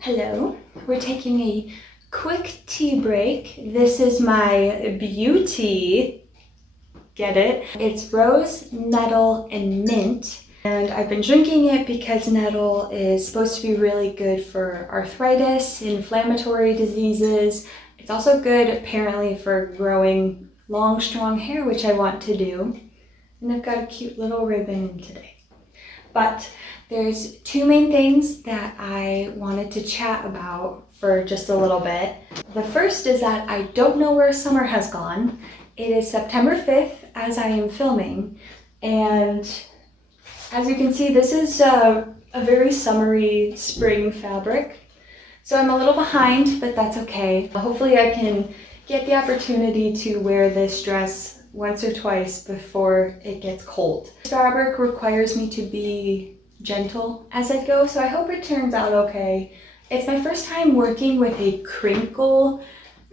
Hello, we're taking a quick tea break. This is my beauty, get it? It's rose, nettle, and mint. And I've been drinking it because nettle is supposed to be really good for arthritis, inflammatory diseases. It's also good apparently for growing long, strong hair, which I want to do. And I've got a cute little ribbon today. But there's two main things that I wanted to chat about for just a little bit. The first is that I don't know where summer has gone. It is September 5th as I am filming, and as you can see, this is a very summery spring fabric. So I'm a little behind, but that's okay. Hopefully I can get the opportunity to wear this dress once or twice before it gets cold. This fabric requires me to be gentle as I go, so I hope it turns out okay. It's my first time working with a crinkle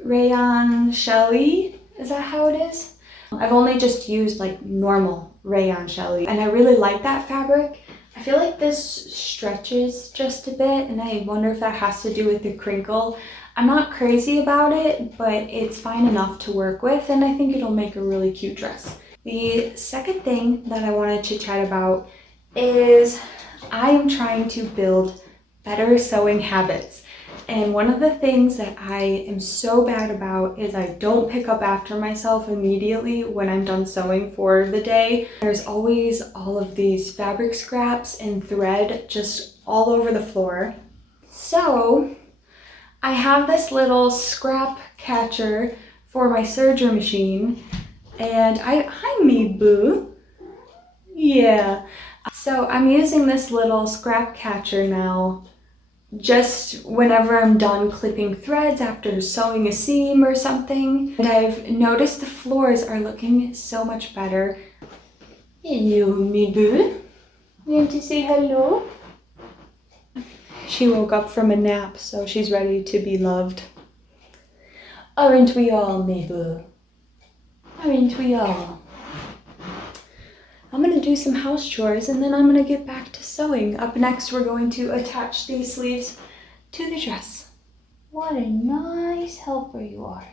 rayon chelly. Is that how it is? I've only just used like normal rayon chelly, and I really like that fabric. I feel like this stretches just a bit, and I wonder if that has to do with the crinkle. I'm not crazy about it, but it's fine enough to work with, and I think it'll make a really cute dress. The second thing that I wanted to chat about is I am trying to build better sewing habits. And one of the things that I am so bad about is I don't pick up after myself immediately when I'm done sewing for the day. There's always all of these fabric scraps and thread just all over the floor. So I have this little scrap catcher for my serger machine, and hi Mabel. Yeah. So I'm using this little scrap catcher now just whenever I'm done clipping threads after sewing a seam or something. And I've noticed the floors are looking so much better. Hello, Mabel. You want to say hello? She woke up from a nap, so she's ready to be loved. Aren't we all, Mabel? Aren't we all? I'm gonna do some house chores and then I'm gonna get back to sewing. Up next, we're going to attach these sleeves to the dress. What a nice helper you are.